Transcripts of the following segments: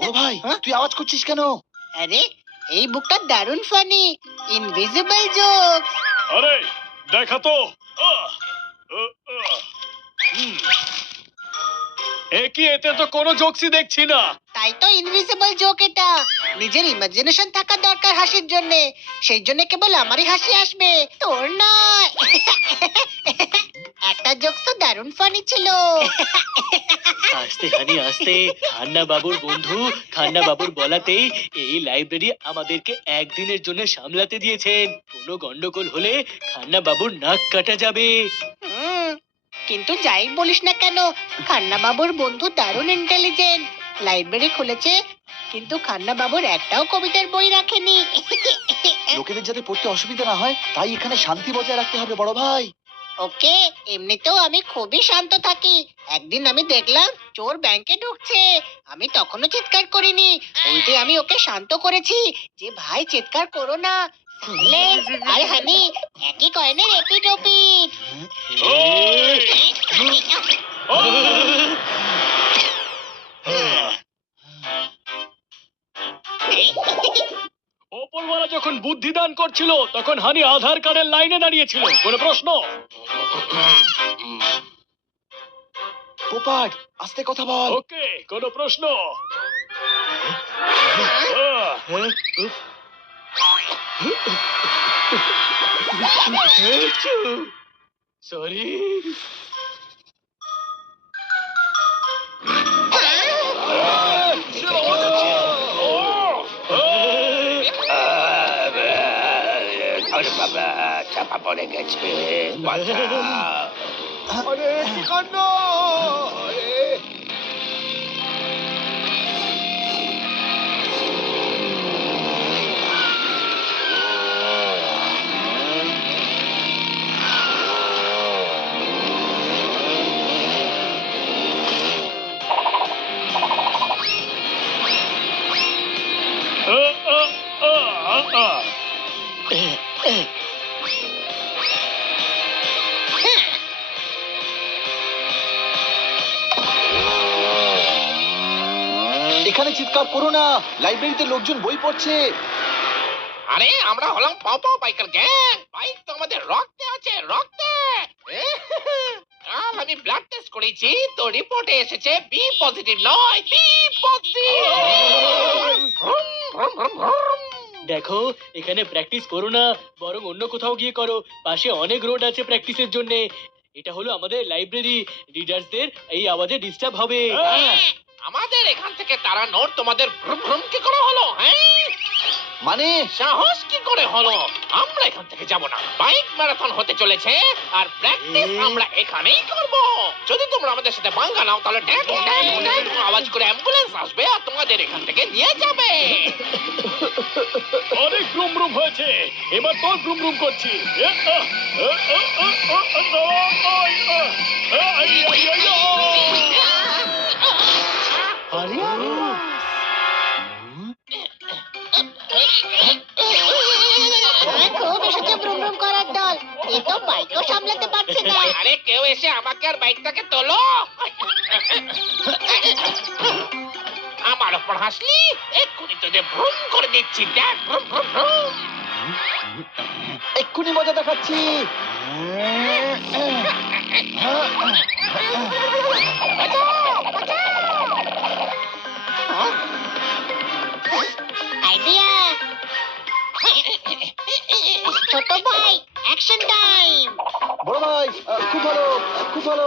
বড় ভাই তুই আওয়াজ করছিস কেন? আরে এই বুকটা দারুণ ফানি, ইনভিজিবল জোক। আরে দেখা তো। একই, এতে তো কোনো জোকসই দেখছি না। তাই তো ইনভিজিবল জোক এটা। নিজের ইমাজিনেশন থাকা দরকার হাসির জন্য, সেই জন্য কেবল আমারই হাসি আসবে, তোর নয়। একটা জোক তো দারুণ ফানি ছিল। আস্তে হানি আস্তে, খান্না বাবুর বন্ধু খান্না বাবুর বলাতেই এই লাইব্রেরি আমাদেরকে একদিনের জন্য সামলাতে দিয়েছেন। কোনো গন্ডগোল হলে খান্না বাবুর নাক কাটা যাবে। কিন্তু যাই বলিস না কেন, খান্না বাবুর বন্ধু দারুণ ইন্টেলিজেন্ট। লাইব্রেরি খুলেছে, কিন্তু খান্না বাবুর একটাও কবিতার বই রাখেনি। লোকেদের যাতে পড়তে অসুবিধা না হয় তাই এখানে শান্তি বজায় রাখতে হবে বড় ভাই। ওকে, এমনিতেও আমি খুবই শান্ত থাকি। একদিন আমি দেখলাম চোর ব্যাংকে ঢুকছে, আমি তখনও চিৎকার করিনি, উল্টে আমি ওকে শান্ত করেছি যে ভাই চিৎকার করো না, সাইলেন্স আর হানি একই কয়েনের এপিট ওপিট। ওপরওয়ালা যখন বুদ্ধি দান করছিল তখন হানি আধার কার্ডের লাইনে দাঁড়িয়েছিল। কোনো প্রশ্ন? পোপাট আস্তে কথা বল। ওকে, কোনো প্রশ্ন? সরি। বাবা চাপা পড়ে গেছে, আরে কি কাণ্ড! এখানে চিৎকার করো না, লাইব্রেরিতে লোকজন বই পড়ছে। আরে আমরা হলাম পাও পাও বাইকার গ্যাং। বাইক তো আমাদের রক্তে আছে, রক্তে। কাল আমি ব্লাড টেস্ট করেছি, তো রিপোর্টে এসেছে বি পজিটিভ নয়, বি পজিটিভ। দেখো, এখানে প্র্যাকটিস করো না, বরং অন্য কোথাও গিয়ে করো। পাশে অনেক রোড আছে প্র্যাকটিসের জন্য। এটা হলো আমাদের লাইব্রেরি, রিডার্সদের এই আওয়াজে ডিস্টার্ব হবে। আমাদের এখান থেকে তাড়ানোর তোমাদের ভ্রুম ভ্রুম কি করে হলো? হ্যাঁ, মানে সাহস কি করে হলো? আমরা এখান থেকে যাব না, বাইক ম্যারাথন হতে চলেছে, আর প্র্যাকটিস আমরা এখানেই করব। যদি তোমরা আমাদের সাথে পাঙ্গা নাও তাহলে ট্যাপ ট্যাপ ট্যাপ আওয়াজ করে অ্যাম্বুলেন্স আসবে আর তোমাদের এখান থেকে নিয়ে যাবে। অনেক ব্রুম ব্রুম হয়েছে, এবার তোর ব্রুম ব্রুম করছি। আরে খুব এসেছে ব্রুম ব্রুম করার দল, এ তো বাইকও সামলাতে পারছে না। আরে কেউ এসে আমাকে আর বাইকটাকে তোলো। আমার ওপর হাসলি, এক্ষুনি তোদের ভ্রুম করে দিচ্ছি। দেখ ভ্রুম ভ্রুম ভ্রুম। এক্ষুনি মজা দেখাচ্ছি। আইডিয়া, ছোট ভাই, অ্যাকশন টাইম। বড় ভাই খুব ভালো, খুব ভালো।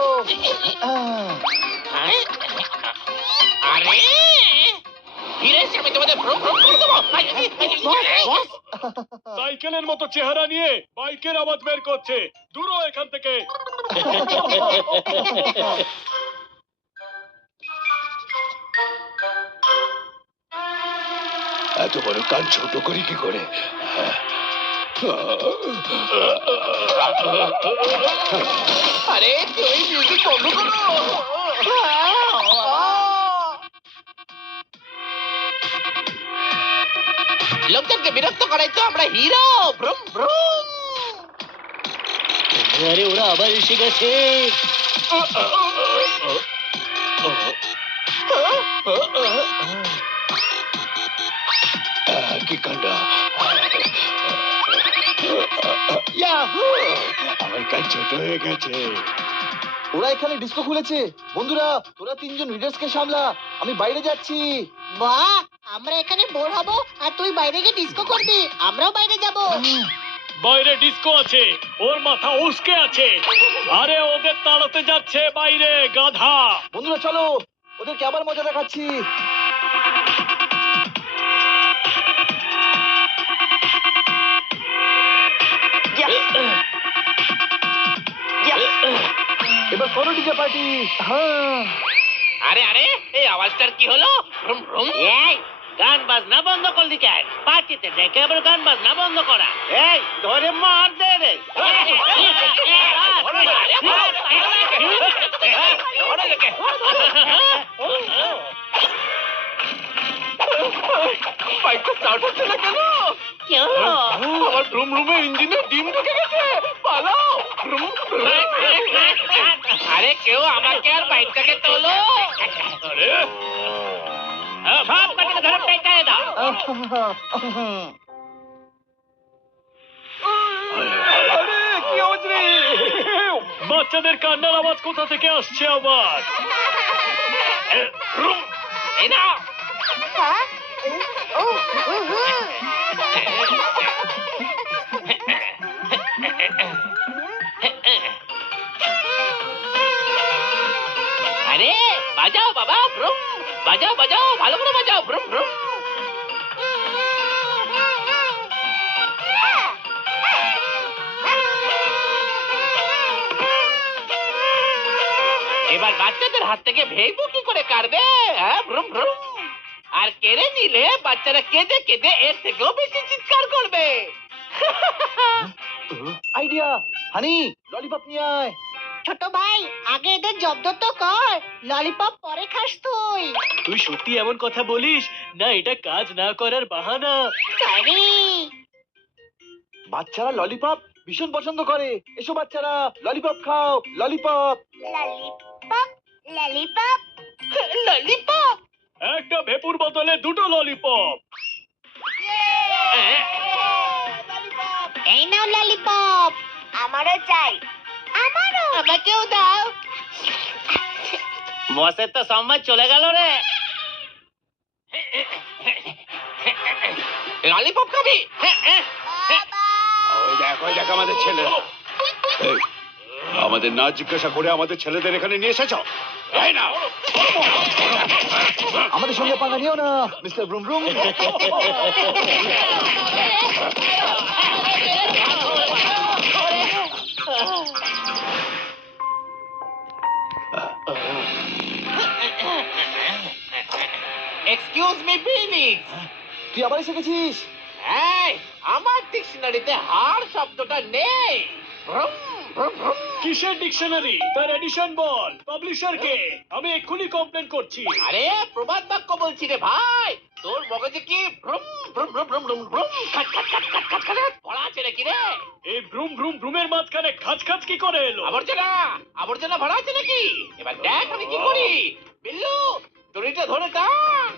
আরে ফিরে এসে আমি তোমাদের ভ্রুম ভ্রুম করে দেবো। সাইকেলের মতো চেহারা নিয়ে বাইকের আওয়াজ বের করছে, দূর হ এখান থেকে। এত বড় কান ছোট করি কি করে? আরে কেউ এই মিউজিক বন্ধ করো। লোকজনকে বিরক্ত করাই তো আমরা হিরো। Vroom vroom. আরে ওরা আবার এসে গেছে। কি কাণ্ড! ইয়াহু! আমার কাজ ছোট হয়ে গেছে। ওরা এখানে ডিস্কো খুলেছে। বন্ধুরা, তোরা তিনজন রিডার্সকে সামলা, আমি বাইরে যাচ্ছি। বাহ, আমরা এখানে বোর হব আর তুই বাইরে গিয়ে ডিস্কো করবি, আমরাও বাইরে যাব। বাইরে ডিস্কো আছে, ওর মাথা উস্কে আছে। আরে ওদের তাড়াতে যাচ্ছে বাইরে, গাধা! বন্ধুরা চলো, ওদেরকে আবার মজা দেখাচ্ছি। এবার করো ডিজে পার্টি। হ্যাঁ, আরে আরে এই আওয়াজটার কি হলো? Vroom vroom. এই গান বাজনা বন্ধ করলি কেন? পার্টিতে ডেকে আবার গান বাজনা বন্ধ করা। এই ধরে মার দে রে। বাইকটা স্টার্ট হচ্ছে না কেন? আমার ভ্রুম ভ্রুমের ইঞ্জিনে ডিম ঢুকে গেছে। পালাও! Vroom vroom. আরে কেউ আমাকে আর বাইকটাকে তোলো। আরে সব কটাকে ধরে পেটায় দাও। বাচ্চাদের কান্নার আওয়াজ কোথা থেকে আসছে আবার? ভ্রুম। এই নাও। আরে বাজাও বাবা, ভ্রুম। বাজাও বাজাও, ভালো করে বাজাও, ভ্রুম ভ্রুম। এবার বাচ্চাদের হাত থেকে ভেইবো কি করে কাটবে? হ্যাঁ, ভ্রুম ভ্রুম। আর কেড়ে নিলে বাচ্চারা কেঁদে কেঁদে এর থেকেও বেশি চিৎকার করবে। আইডিয়া! হানি, ললিপপ নিয়ে আয়। ছোট ভাই, আগে এদের জব্দ তো কর, ললিপপ পরে খাস তুই। তুই সত্যি এমন কথা বলিস? না এটা কাজ না করার বাহানা। সরি। বাচ্চারা ললিপপ ভীষণ পছন্দ করে। এসো বাচ্চারা, ললিপপ খাও, ললিপপ। Lollipop, lollipop, lollipop. একটা ভেপুর বদলে দুটো ললিপপ। এই নাও ললিপপ। আমারও চাই। আমারও। আমাকেও দাও। বসের তো সম্মান চলে গেল রে। ললিপপ খাবি? ওই দেখ আমাদের ছেলে। এই, আমাদের না জিজ্ঞাসা করে আমাদের ছেলেদের এখানে নিয়ে এসেছ? এই নাও। আমাদের সঙ্গে পাঙ্গা নিও না, mister broom broom. Excuse me Phoenix. তুই আবার এসে গেছিস? এই, আমার ডিকশনারিতে হার শব্দটা নেই। Vroom vroom vroom. কিসের ডিকশনারি? তার এডিশন বল। পাবলিশার কে? আমি এক্ষুনি কমপ্লেন করছি। আরে প্রবাদ বাক্য বলছি রে ভাই। তোর মগজে কি vroom vroom vroom vroom vroom vroom খাট খাট খাট খাট খাট খাট পড়া আছে নাকি রে? এই ভ্রুম ভ্রুম ভ্রুমের মাঝখানে খাচ খাচ কি করে এলো? আবর্জনা আবর্জনা ভরা আছে নাকি? এবার দেখ আমি কি করি। বিল্লু, দড়িটা ধরে টান।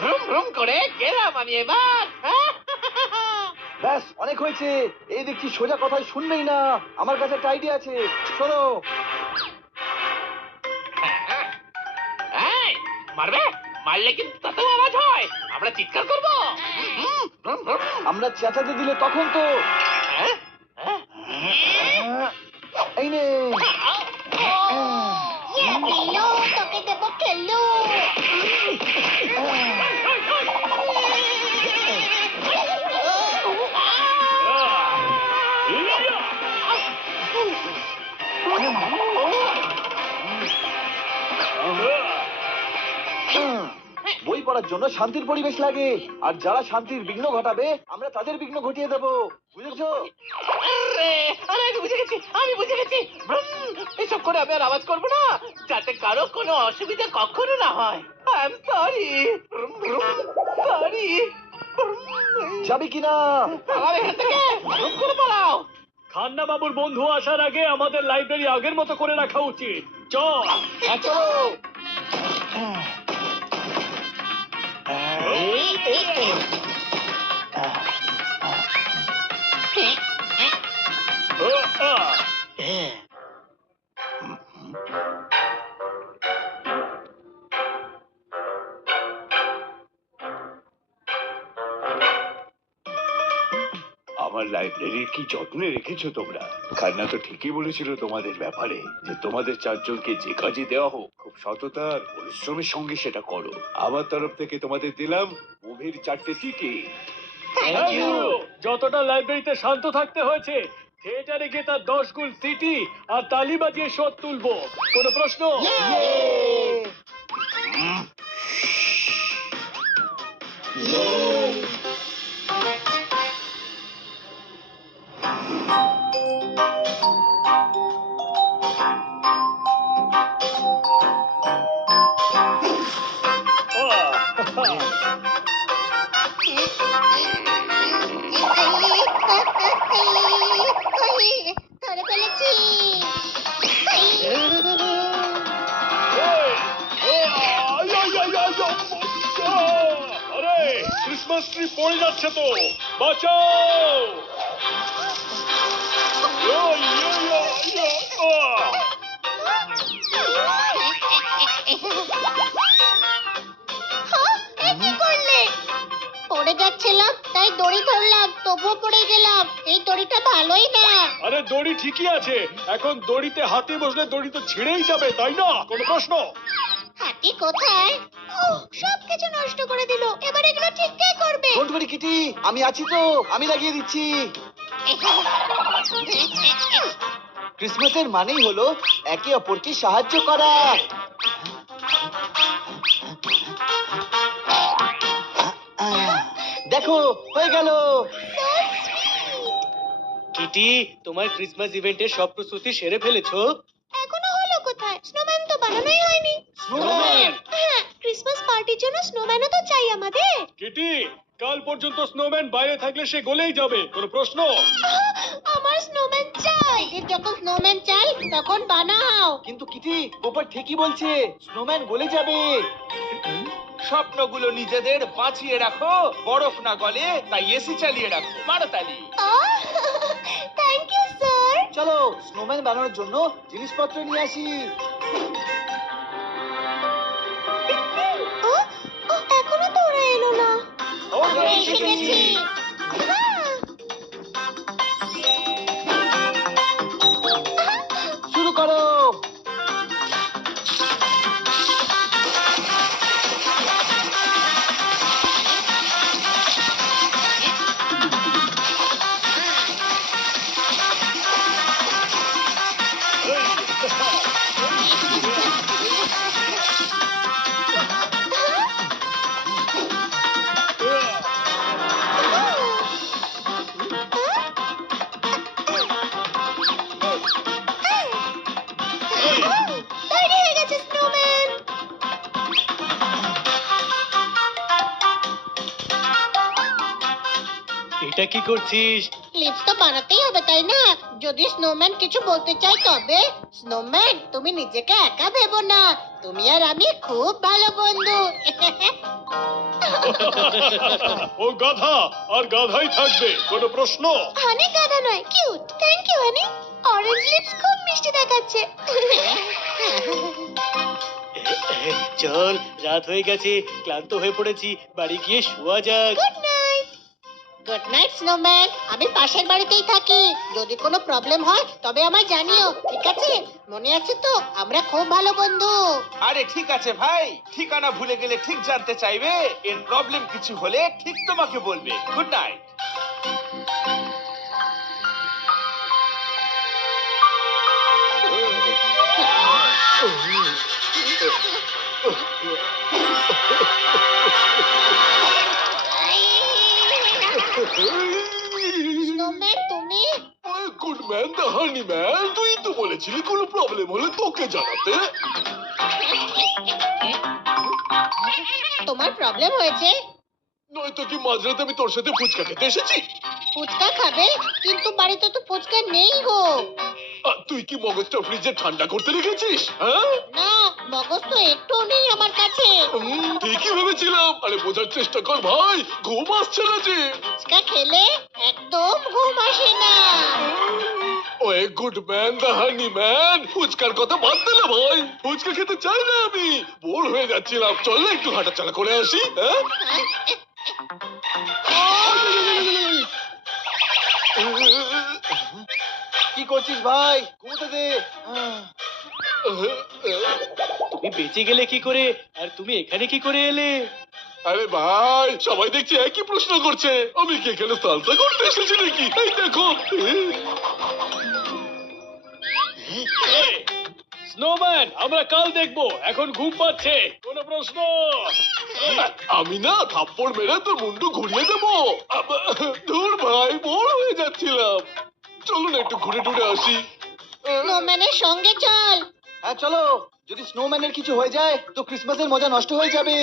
ভ্রুম ভ্রুম করে গেলাম আমি এবার। ব্যাস, অনেক হয়েছে। এই দেখছি সোজা কথায় শুনবেই না। আমার কাছে একটা আইডিয়া আছে, শোনো। এই, মারবে? মারলে কিন্তু তাতেও আওয়াজ হয়। আমরা চিৎকার করবো। Vroom vroom. আমরা চেঁচাতে দিলে তখন তো। হ্যাঁ? হ্যাঁ? এই নে। বিল্লু, তোকে দেবো খেলু। বই করার জন্য শান্তির পরিবেশ লাগে, আর যারা শান্তির বিঘ্ন ঘটাবে আমরা তাদের বিঘ্ন ঘটিয়ে দেবো, বুঝেছো? আরে আরে আমি বুঝে গেছি এসব করে আমি আর আওয়াজ করবো না, যাতে কারো কোনো অসুবিধা কখনো না হয়। I am sorry sorry. যাবে কিনা? পালাও এখান থেকে, দ্রুত করে পালাও। খান্না বাবুর বন্ধু আসার আগে আমাদের লাইব্রেরি আগের মতো করে রাখা উচিত। চল। হ্যাঁ চলো। আমার লাইব্রেরির কি যত্নে রেখেছো তোমরা? খান্না তো ঠিকই বলেছিল তোমাদের ব্যাপারে, যে তোমাদের চারজনকে যে কাজে দেওয়া হোক খুব সততার পরিশ্রমের সঙ্গে সেটা করো। আমার তরফ থেকে তোমাদের দিলাম মুভির 4টে টিকিট। Thank you. যতটা লাইব্রেরিতে শান্ত থাকতে হয়েছে, থিয়েটারে গিয়ে তার 10 গুণ সিটি আর তালি বাজিয়ে শোধ তুলবো। কোনো প্রশ্ন? ধরে ফেলেছি। আরে ক্রিসমাস ট্রি পড়ে যাচ্ছে তো, বাঁচাও! কি করলে? পড়ে যাচ্ছিলাম তাই দড়ি ধরলাম, তবুও পড়ে গেলাম। এই দড়িটা ভালোই না। আরে দড়ি ঠিকই আছে, এখন দড়িতে হাতে বসলে দড়ি তো ছিঁড়েই যাবে, তাই না? কোনো প্রশ্ন? হাতি কোথায়? সবকিছু নষ্ট করে দিল। এবার এগুলো ঠিক কে করবে? ডোন্ট ওয়ারি কিটি, আমি আছি তো, আমি লাগিয়ে দিচ্ছি। ক্রিসমাসের মানেই হলো একে অপরকে সাহায্য করা। দেখো হয়ে গেল। কিটি, তোমার ক্রিসমাস ইভেন্টের সব প্রস্তুতি সেরে ফেলেছো? এখনো হলো কোথায়? স্নোম্যান তো বানানোই হয়নি। স্নোম্যান? হ্যাঁ, ক্রিসমাস পার্টির জন্য স্নোম্যানও তো চাই আমাদের। কিটি, কাল পর্যন্ত স্নোম্যান বাইরে থাকলে সে গলেই যাবে। কোনো প্রশ্ন? আমার স্নোম্যান চাই। যখন স্নোম্যান চাই তখন বানাও। কিন্তু কিটি, ওপর ঠিকই বলছে, স্নোম্যান গলে যাবে। স্বপ্নগুলো নিজেদের বাঁচিয়ে রাখো, বরফ না গলে তাই এসি চালিয়ে রাখো। মারো তালি। Thank you sir. চলো স্নোম্যান বানানোর জন্য জিনিসপত্র নিয়ে আসি। ও এখনো তো ওরা এলো না। আমরা এসে গেছি। শুরু করো। তৈরি হয়ে গেছে স্নোম্যান। এটা কি করছিস? লিপস তো বানাতেই হবে তাই না? যদি স্নোম্যান কিছু বলতে চাই তবে। স্নোম্যান, তুমি নিজেকে একা ভেবো না, তুমি আর আমি খুব ভালো বন্ধু। ও গাধা, আর গাধাই থাকবে। কোনো প্রশ্ন? হানি গাধা নয়, cute. Thank you honey. Orange lips খুব মিষ্টি দেখাচ্ছে। চল, রাত হয়ে গেছে, ক্লান্ত হয়ে পড়েছি, বাড়ি গিয়ে শোয়া যাক। Good night. Good night snowman. আমি পাশের বাড়িতেই থাকি। যদি কোনো প্রবলেম হয় তবে আমায় জানিও, ঠিক আছে? মনে আছে তো, আমরা খুব ভালো বন্ধু। আরে ঠিক আছে ভাই, ঠিকানা ভুলে গেলে ঠিক জানতে চাইবে, এর প্রবলেম কিছু হলে ঠিক তোমাকে বলবে। Good night. Oh, হানি ম্যান, তুই তো বলেছিলি কোনো প্রবলেম হলে তোকে জানাতে। তোমার প্রবলেম হয়েছে? নয়তো কি মাঝরাতে আমি তোর সাথে ফুচকা খেতে এসেছি? ফুচকা খাবে? কিন্তু বাড়িতে তো ফুচকা নেই গো। তুই কি মগজটা ফ্রিজে ঠান্ডা করতে রেখেছিস? হ্যাঁ, না, মগজ তো একটুও নেই আমার কাছে। ঠিকই ভেবেছিলাম। আরে বোঝার চেষ্টা কর ভাই, ঘুম আসছে না যে। ফুচকা খেলে একদম ঘুম আসে না। Way good man the honey man, ফুচকার কথা বাদ দে না ভাই। ফুচকা খেতে চাই না আমি, বোর হয়ে যাচ্ছিলাম। চল না একটু হাঁটাচলা করে আসি। হ্যাঁ, কি করছিস ভাই? ঘুমোতে দে। তুমি বেঁচে গেলে কি করে আর তুমি এখানে কি করে এলে? আরে ভাই, সবাই দেখছি একই প্রশ্ন করছে। আমি কি এখানে সালসা করতে এসেছি নাকি? এই দেখো। স্নোম্যান, আমরা কাল দেখবো, এখন ঘুম পাচ্ছে। কোনো প্রশ্ন? আমি না থাপ্পড় মেরে তোর মুন্ডু ঘুরিয়ে দেবো। ধুর ভাই, বোর হয়ে যাচ্ছিলাম। চলুন একটু ঘুরে টুরে আসি। স্নোম্যানের সঙ্গে চল। হ্যাঁ চলো, যদি স্নোম্যানের কিছু হয়ে যায় তো ক্রিসমাসের মজা নষ্ট হয়ে যাবে।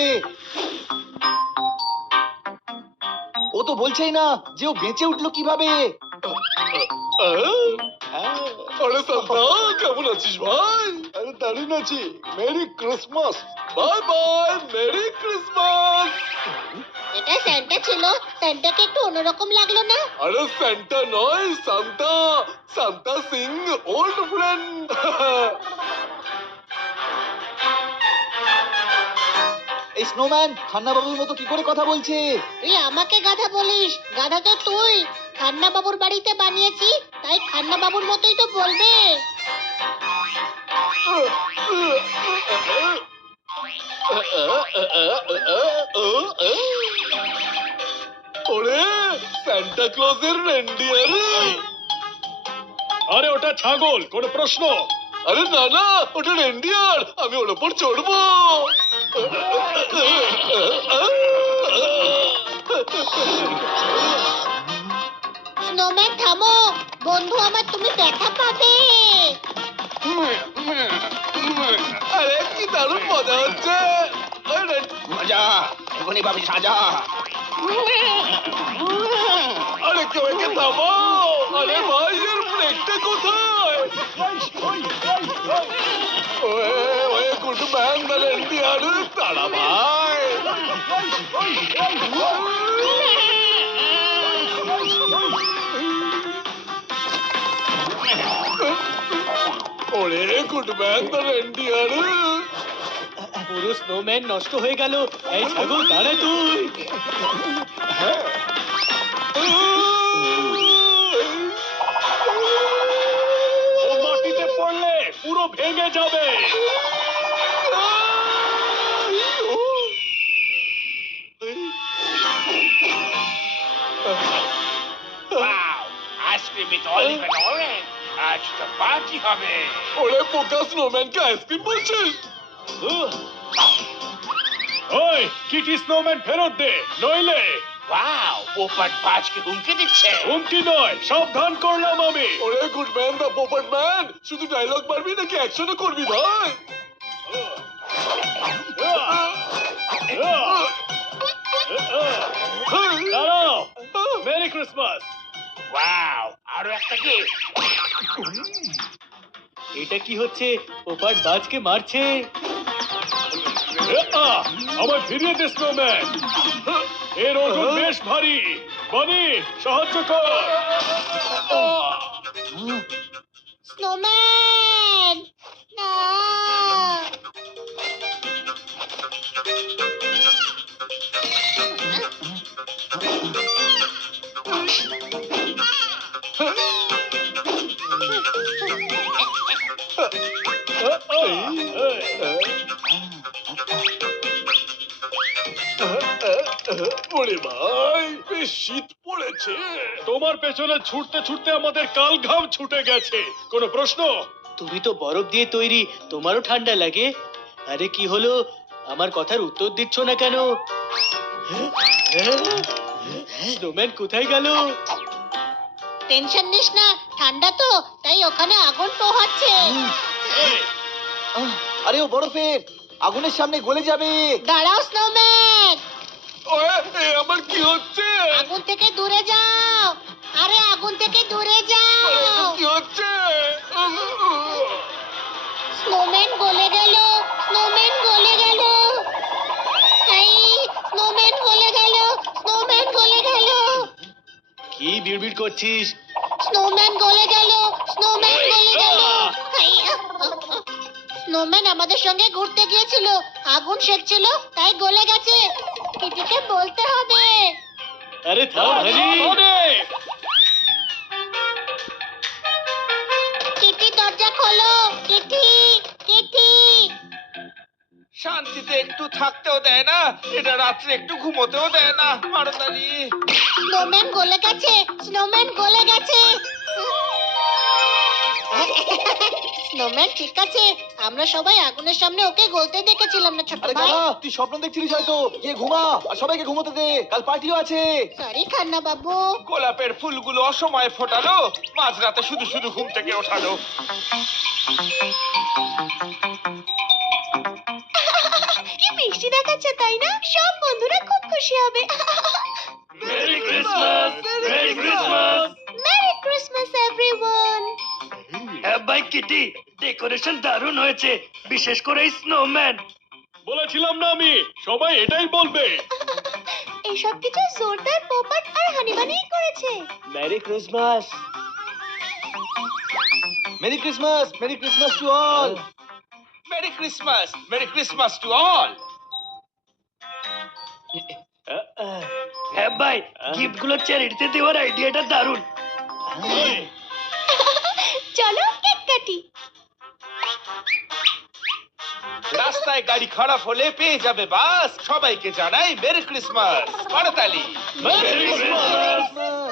ও তো বলছেই না যে ও বেঁচে উঠলো কিভাবে। হ্যাঁ। আরে সান্তা, কেমন আছিস ভাই? আরে দারুণ আছি। Merry Christmas. Bye bye, merry Christmas. এটা স্যান্টা ছিল, স্যান্টাকে একটু অন্যরকম লাগলো না? আরে সান্তা নয়, Santa. Santa Singh, old friend. এই স্নোম্যান খান্না বাবুর মতো কি করে কথা বলছে? তুই আমাকে গাধা বলিস? গাধা তো তুই। খান্না বাবুর বাড়িতে বানিয়েছি, তাই খান্না বাবুর মতোই তো বলবে। ওরে সান্টা ক্লজের রেন্ডিয়ার। আরে ওটা ছাগল, কোনো প্রশ্ন? আরে না না, ওটা রেন্ডিয়ার। আমি ওর উপর চড়বো। স্নোম্যান থামো, বন্ধু আমার, তুমি ব্যথা পাবে। আরে কি দারুণ মজা হচ্ছে। মজা এখনই পাবি সাজা। আরে কেউ একে থামো। আরে ভাই, এর ব্রেকটা কোথায়? Way way good man the reindeer, তাড়া ভাই। ওরে গুড ম্যান দ্য রেন্ডিয়ার। পুরো স্নোম্যান নষ্ট হয়ে গেল। এই ছাগল দাঁড়া তুই। ও মাটিতে পড়লে পুরো ভেঙে যাবে। Wow, ice cream with olive and orange. আজ তো পার্টি হবে। ওরে পোকা, স্নোম্যানকে আইসক্রিম বলছিস? ওই কিটি স্নোম্যান ফেরত দে, নইলে। ওয়াও, পোপট বাজকে হুমকি দিচ্ছে। হুমকি নয়, সাবধান করলাম আমি। ওরে good man the Popat man, শুধু ডায়লগ মারবি নাকি অ্যাকশনও করবি ভাই? দাঁড়াও, মেরি ক্রিসমাস। ওয়াও, আরো একটা কি? এটা কি হচ্ছে? পোপাট বাজকে মারছে। আমার ফিরিয়ে দে স্নোম্যান, এর ওজন বেশ ভারী। বানি, সাহায্য কর। স্নোম্যান না। ওরে ভাই, বেশ শীত পড়েছে। তোমার পেছনে ছুটতে ছুটতে আমাদের কাল ঘাম ছুটে গেছে। কোনো প্রশ্ন? তুমি তো বরফ দিয়ে তৈরি, তোমারও ঠান্ডা লাগে? আরে কি হলো? আমার কথার উত্তর দিচ্ছ না কেন? স্নোম্যান কোথায় গেল? টেনশন নিস না, ঠান্ডা তো তাই ওখানে আগুন পোহাচ্ছে। আরে ও বরফের, আগুনের সামনে গলে যাবে। দাঁড়াও স্নোম্যান, আমার কি হচ্ছে? আগুন থেকে দূরে যাও। আরে আগুন থেকে দূরে যাও। কি হচ্ছে? স্নোম্যান গলে গেল, স্নোম্যান গলে গেল। এই স্নোম্যান গলে গেল, স্নোম্যান গলে গেল, কি বিড়বিড় করছিস? স্নোম্যান গলে গেল, স্নোম্যান গলে গেল। স্নোম্যান আমাদের সঙ্গে ঘুরতে গিয়েছিল, আগুন শেখছিল, তাই গলে গেছে। কিটিকে বলতে হবে। আরে থাম হানি। কিটি দরজা খোলো, কিটি, কিটি। শান্তিতে একটু থাকতেও দেয় না, এটা রাত্রে একটু ঘুমোতেও দেয় না। মারতালি স্নোম্যান গলে গেছে, স্নোম্যান গলে গেছে। স্নোম্যান ঠিক আছে, আমরা সবাই আগুনের সামনে ওকে গলতে দেখেছিলাম না ছোট আরে ভাই। দাদা, তুই স্বপ্ন দেখছিলিস হয়তো। গিয়ে ঘুমা, আর সবাইকে ঘুমোতে দে, কাল পার্টিও আছে। সরি খান্না বাবু। গোলাপের ফুলগুলো অসময়ে ফোটালো, মাঝরাতে শুধু শুধু ঘুম থেকে ওঠালো। কি মিষ্টি দেখাচ্ছে তাই না? সব বন্ধুরা খুব খুশি হবে। Merry Christmas, merry Christmas. Merry Christmas everyone. হ্যাঁ ভাই কিটি, ডেকোরেশন দারুণ হয়েছে, বিশেষ করে স্নোম্যান। বলেছিলাম না আমি, সবাই এটাই বলবে। এই সব কিছু জোরদার পোপট আর হানিবানিই করেছে। Merry Christmas. Merry Christmas, merry Christmas to all. Merry Christmas, merry Christmas to all. হ্যাঁ ভাই, গিফট গুলো চ্যারিটিতে দেওয়ার আইডিয়াটা দারুণ। চলো কেক কাটি। রাস্তায় গাড়ি খারাপ হলে পেয়ে যাবে বাস। সবাইকে জানাই মেরি ক্রিসমাস। মারতালি মেরি ক্রিসমাস।